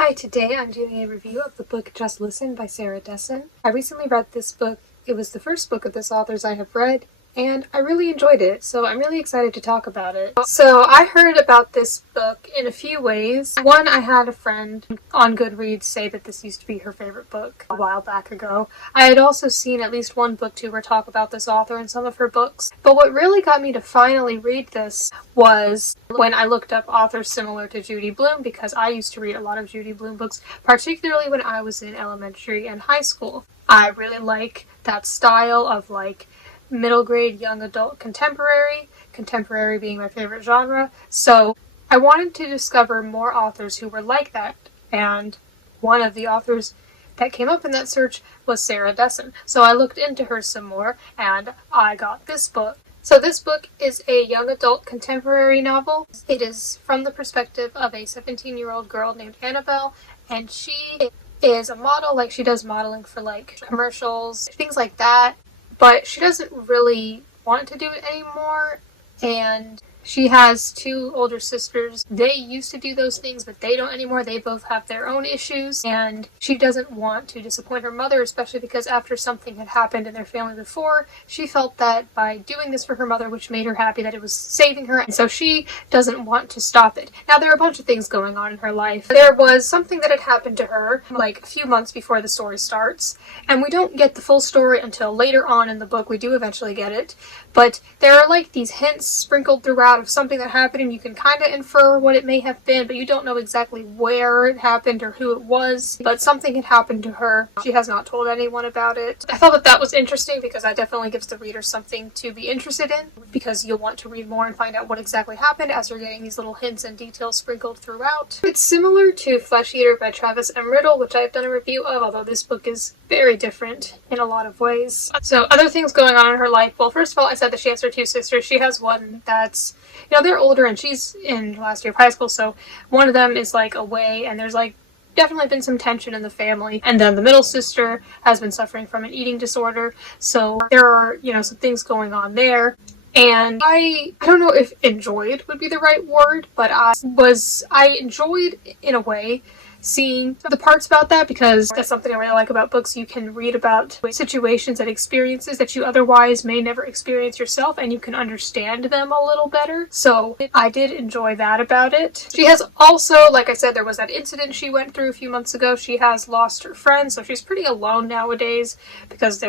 Hi, today I'm doing a review of the book Just Listen by Sarah Dessen. I recently read this book. It was the first book of this author's I have read, and I really enjoyed it, so I'm really excited to talk about it. So I heard about this book in a few ways. One, I had a friend on Goodreads say that this used to be her favorite book a while back ago. I had also seen at least one booktuber talk about this author in some of her books. But what really got me to finally read this was when I looked up authors similar to Judy Blume, because I used to read a lot of Judy Blume books, particularly when I was in elementary and high school. I really like that style of middle grade young adult contemporary being my favorite genre. So I wanted to discover more authors who were like that, and one of the authors that came up in that search was Sarah Dessen. So I looked into her some more and I got this book. So this book is a young adult contemporary novel. It is from the perspective of a 17-year-old girl named Annabelle, and she is a model. She does modeling for commercials, things like that. But she doesn't really want to do it anymore, and she has two older sisters. They used to do those things, but they don't anymore. They both have their own issues, and she doesn't want to disappoint her mother, especially because after something had happened in their family before, she felt that by doing this for her mother, which made her happy, that it was saving her, and so she doesn't want to stop it. Now, there are a bunch of things going on in her life. There was something that had happened to her, a few months before the story starts, and we don't get the full story until later on in the book. We do eventually get it, but there are these hints sprinkled throughout of something that happened, and you can kind of infer what it may have been, but you don't know exactly where it happened or who it was. But something had happened to her. She has not told anyone about it. I thought that was interesting because that definitely gives the reader something to be interested in, because you'll want to read more and find out what exactly happened as you're getting these little hints and details sprinkled throughout. It's similar to Flesh Eater by Travis M. Riddle, which I've done a review of, although this book is very different in a lot of ways. So other things going on in her life. Well, first of all, I said that she has her two sisters. She has one that's, they're older and she's in last year of high school, so one of them is away, and there's definitely been some tension in the family. And then the middle sister has been suffering from an eating disorder, so there are, some things going on there. And I don't know if enjoyed would be the right word, but I enjoyed, in a way, seeing the parts about that, because that's something I really like about books. You can read about situations and experiences that you otherwise may never experience yourself, and you can understand them a little better. So I did enjoy that about it. She has also, like I said, there was that incident she went through a few months ago. She has lost her friend, so she's pretty alone nowadays because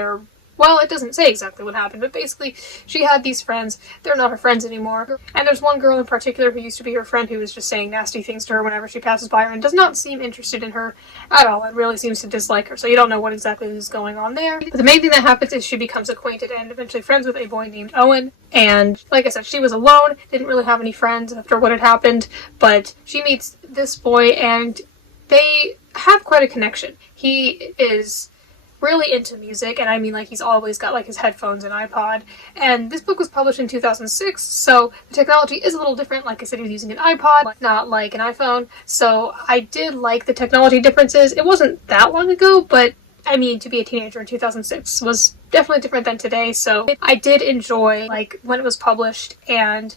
it doesn't say exactly what happened, but basically she had these friends. They're not her friends anymore. And there's one girl in particular who used to be her friend who was just saying nasty things to her whenever she passes by her and does not seem interested in her at all. It really seems to dislike her, so you don't know what exactly is going on there. But the main thing that happens is she becomes acquainted and eventually friends with a boy named Owen. And like I said, she was alone, didn't really have any friends after what had happened, but she meets this boy and they have quite a connection. He is really into music, and I mean he's always got his headphones and iPod, and this book was published in 2006, so the technology is a little different. Like I said, he was using an iPod, not like an iPhone, so I did like the technology differences. It wasn't that long ago, but I mean, to be a teenager in 2006 was definitely different than today, so I did enjoy when it was published, and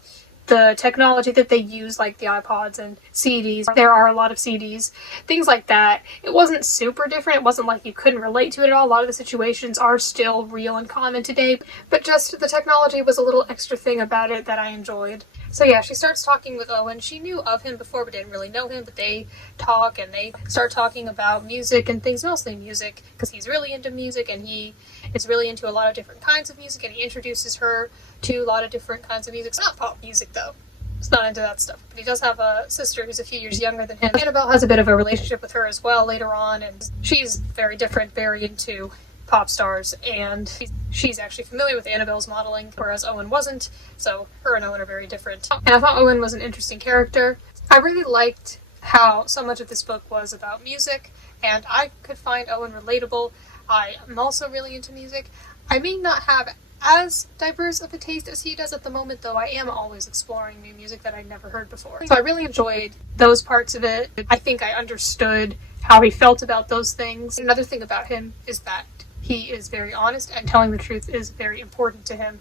the technology that they use, the iPods and CDs. There are a lot of CDs, things like that. It wasn't super different. It wasn't you couldn't relate to it at all. A lot of the situations are still real and common today, but just the technology was a little extra thing about it that I enjoyed. So yeah, she starts talking with Owen. She knew of him before but didn't really know him, but they talk and they start talking about music and things, mostly music, because he's really into music and he is really into a lot of different kinds of music, and he introduces her to a lot of different kinds of music. It's not pop music though. He's not into that stuff. But he does have a sister who's a few years younger than him. Annabelle has a bit of a relationship with her as well later on, and she's very different, very into pop stars, and she's actually familiar with Annabelle's modeling, whereas Owen wasn't, so her and Owen are very different. And I thought Owen was an interesting character. I really liked how so much of this book was about music, and I could find Owen relatable. I am also really into music. I may not have as diverse of a taste as he does at the moment, though I am always exploring new music that I'd never heard before. So I really enjoyed those parts of it. I think I understood how he felt about those things. Another thing about him is that he is very honest, and telling the truth is very important to him,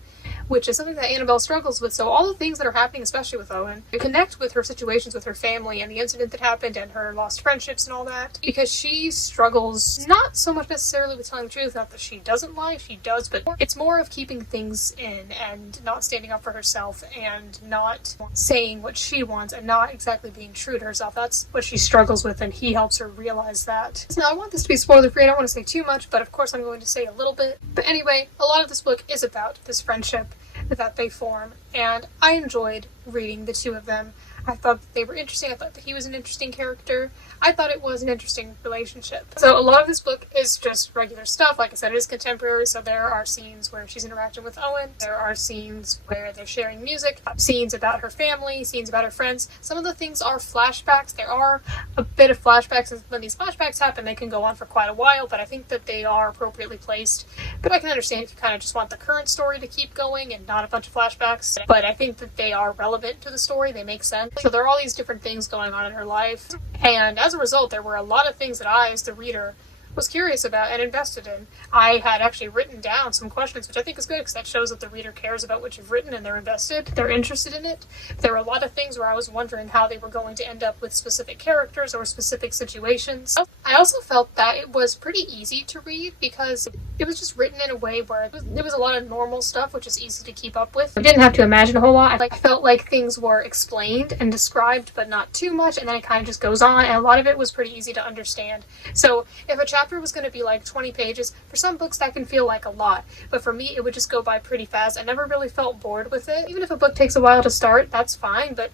which is something that Annabelle struggles with. So all the things that are happening, especially with Owen, you connect with her situations with her family and the incident that happened and her lost friendships and all that, because she struggles not so much necessarily with telling the truth, not that she doesn't lie, she does, but it's more of keeping things in and not standing up for herself and not saying what she wants and not exactly being true to herself. That's what she struggles with, and he helps her realize that. Now, I want this to be spoiler free. I don't want to say too much, but of course I'm going to say a little bit. But anyway, a lot of this book is about this friendship that they form, and I enjoyed reading the two of them. I thought that they were interesting. I thought that he was an interesting character. I thought it was an interesting relationship. So a lot of this book is just regular stuff. Like I said, it is contemporary, so there are scenes where she's interacting with Owen. There are scenes where they're sharing music, scenes about her family, scenes about her friends. Some of the things are flashbacks. There are a bit of flashbacks, and when these flashbacks happen, they can go on for quite a while, but I think that they are appropriately placed. But I can understand if you kind of just want the current story to keep going and not a bunch of flashbacks. But I think that they are relevant to the story. They make sense. So there are all these different things going on in her life, and as a result, there were a lot of things that I, as the reader, was curious about and invested in. I had actually written down some questions, which I think is good because that shows that the reader cares about what you've written and they're invested, they're interested in it. There were a lot of things where I was wondering how they were going to end up with specific characters or specific situations. I also felt that it was pretty easy to read because it was just written in a way where it was a lot of normal stuff, which is easy to keep up with. I didn't have to imagine a whole lot. I felt like things were explained and described, but not too much, and then it kind of just goes on, and a lot of it was pretty easy to understand. So if a chapter was going to be like 20 pages, for some books that can feel like a lot, but for me it would just go by pretty fast. I never really felt bored with it. Even if a book takes a while to start, that's fine, but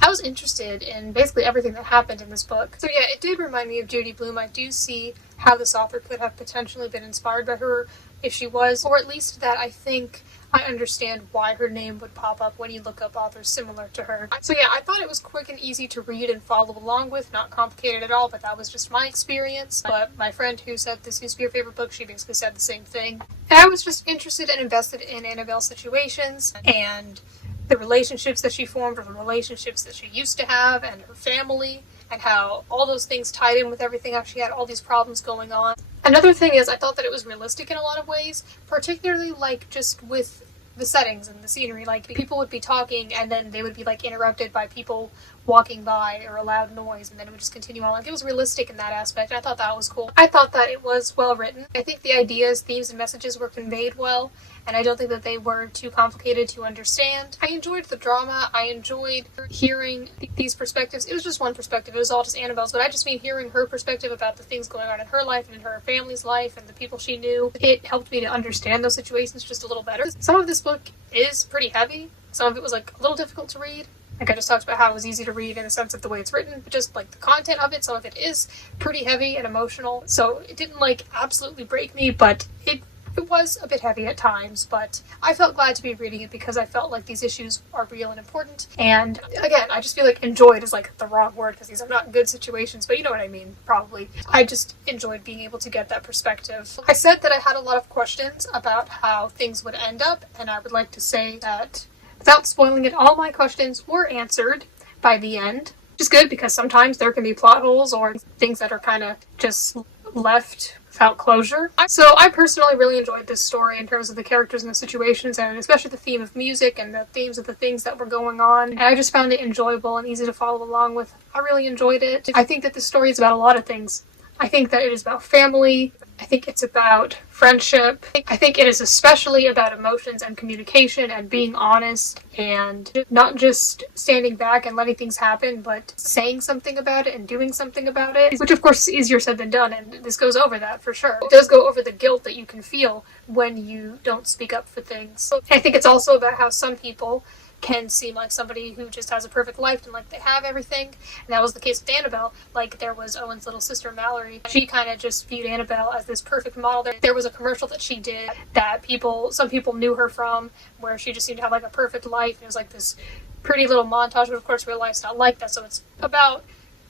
I was interested in basically everything that happened in this book. So yeah, it did remind me of Judy Blume. I do see how this author could have potentially been inspired by her if she was, or at least that I think I understand why her name would pop up when you look up authors similar to her. So yeah, I thought it was quick and easy to read and follow along with, not complicated at all, but that was just my experience. But my friend who said this used to be her favorite book, she basically said the same thing. And I was just interested and invested in Annabelle's situations and the relationships that she formed or the relationships that she used to have and her family and how all those things tied in with everything else. She had all these problems going on. Another thing is I thought that it was realistic in a lot of ways, particularly like just with the settings and the scenery. Like people would be talking and then they would be like interrupted by people walking by or a loud noise, and then it would just continue on. Like it was realistic in that aspect. I thought that was cool. I thought that it was well written. I think the ideas, themes, and messages were conveyed well, and I don't think that they were too complicated to understand. I enjoyed the drama. I enjoyed hearing these perspectives. It was just one perspective. It was all just Annabelle's, but I just mean hearing her perspective about the things going on in her life and in her family's life and the people she knew. It helped me to understand those situations just a little better. Some of this book is pretty heavy. Some of it was like a little difficult to read. Like I just talked about how it was easy to read in the sense of the way it's written, but just like the content of it, some of it is pretty heavy and emotional. So it didn't like absolutely break me, but it was a bit heavy at times, but I felt glad to be reading it because I felt like these issues are real and important. And again, I just feel like enjoyed is like the wrong word because these are not good situations, but you know what I mean, probably. I just enjoyed being able to get that perspective. I said that I had a lot of questions about how things would end up, and I would like to say that without spoiling it, all my questions were answered by the end, which is good because sometimes there can be plot holes or things that are kind of just left without closure. So I personally really enjoyed this story in terms of the characters and the situations, and especially the theme of music and the themes of the things that were going on. And I just found it enjoyable and easy to follow along with. I really enjoyed it. I think that this story is about a lot of things. I think that it is about family. I think it's about friendship. I think it is especially about emotions and communication and being honest and not just standing back and letting things happen, but saying something about it and doing something about it, which of course is easier said than done, and this goes over that for sure. It does go over the guilt that you can feel when you don't speak up for things. I think it's also about how some people can seem like somebody who just has a perfect life and like they have everything, and that was the case with Annabelle. Like there was Owen's little sister Mallory. She kind of just viewed Annabelle as this perfect model. There was a commercial that she did that some people knew her from, where she just seemed to have like a perfect life, and it was like this pretty little montage, but of course real life's not like that. So it's about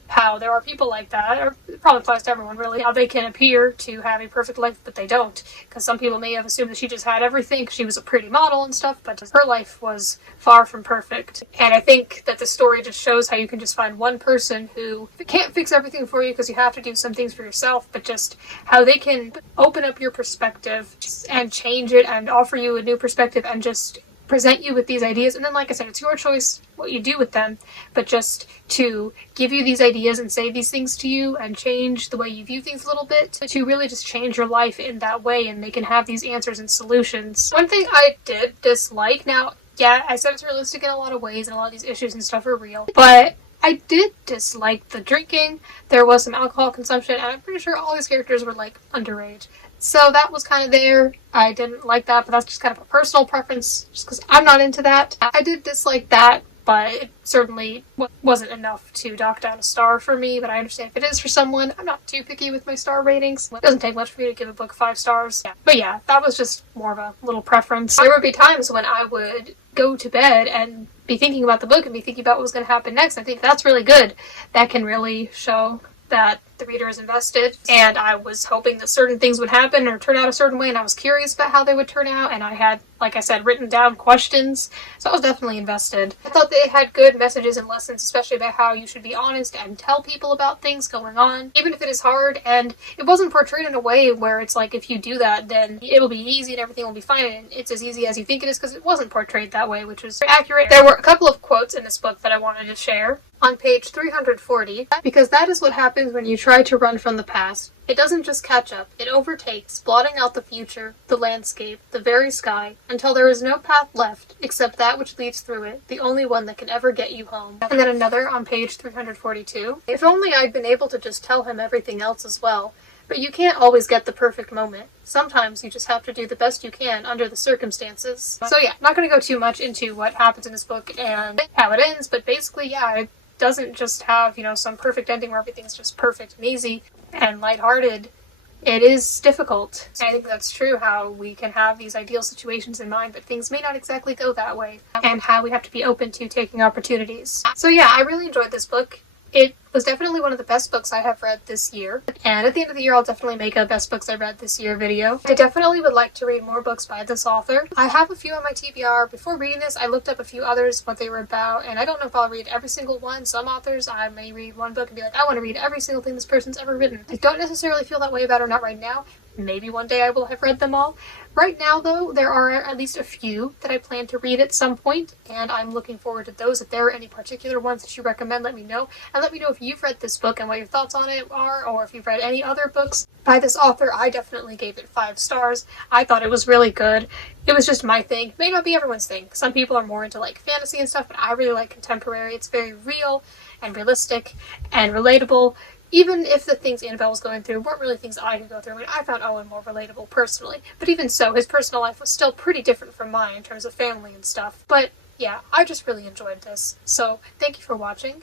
how there are people like that, or it probably applies to everyone really, how they can appear to have a perfect life but they don't, because some people may have assumed that she just had everything because she was a pretty model and stuff, but her life was far from perfect. And I think that the story just shows how you can just find one person who can't fix everything for you because you have to do some things for yourself, but just how they can open up your perspective and change it and offer you a new perspective and just present you with these ideas, and then, like I said, it's your choice what you do with them, but just to give you these ideas and say these things to you and change the way you view things a little bit, to really just change your life in that way, and they can have these answers and solutions. One thing I did dislike, now, yeah, I said it's realistic in a lot of ways, and a lot of these issues and stuff are real, but I did dislike the drinking. There was some alcohol consumption, and I'm pretty sure all these characters were, like, underage. So that was kind of there. I didn't like that, but that's just kind of a personal preference, just because I'm not into that. I did dislike that, but it certainly wasn't enough to knock down a star for me, but I understand if it is for someone. I'm not too picky with my star ratings. It doesn't take much for me to give a book 5 stars. Yeah. But yeah, that was just more of a little preference. There would be times when I would go to bed and be thinking about the book and be thinking about what was going to happen next. I think that's really good. That can really show that the reader is invested, and I was hoping that certain things would happen or turn out a certain way, and I was curious about how they would turn out, and I had, like I said, written down questions, so I was definitely invested. I thought they had good messages and lessons, especially about how you should be honest and tell people about things going on, even if it is hard, and it wasn't portrayed in a way where it's like, if you do that, then it'll be easy and everything will be fine, and it's as easy as you think it is, because it wasn't portrayed that way, which was accurate. There were a couple of quotes in this book that I wanted to share. On page 340, because that is what happens when you try to run from the past. It doesn't just catch up, it overtakes, blotting out the future, the landscape, the very sky, until there is no path left except that which leads through it, the only one that can ever get you home. And then another on page 342. If only I'd been able to just tell him everything else as well. But you can't always get the perfect moment. Sometimes you just have to do the best you can under the circumstances. So yeah, I'm not going to go too much into what happens in this book and how it ends, but basically, yeah, it doesn't just have, some perfect ending where everything's just perfect and easy and lighthearted. It is difficult. I think that's true, how we can have these ideal situations in mind, but things may not exactly go that way, and how we have to be open to taking opportunities. So yeah, I really enjoyed this book. It was definitely one of the best books I have read this year, and at the end of the year I'll definitely make a best books I read this year video. I definitely would like to read more books by this author. I have a few on my TBR. Before reading this, I looked up a few others, what they were about, and I don't know if I'll read every single one. Some authors, I may read one book and be like, I want to read every single thing this person's ever written. I don't necessarily feel that way about her, not right now. Maybe one day I will have read them all. Right now, though, there are at least a few that I plan to read at some point, and I'm looking forward to those. If there are any particular ones that you recommend, let me know. And let me know if you've read this book and what your thoughts on it are, or if you've read any other books by this author. I definitely gave it 5 stars. I thought it was really good. It was just my thing. May not be everyone's thing. Some people are more into like fantasy and stuff, but I really like contemporary. It's very real and realistic and relatable. Even if the things Annabelle was going through weren't really things I could go through. I mean, I found Owen more relatable personally. But even so, his personal life was still pretty different from mine in terms of family and stuff. But yeah, I just really enjoyed this. So thank you for watching.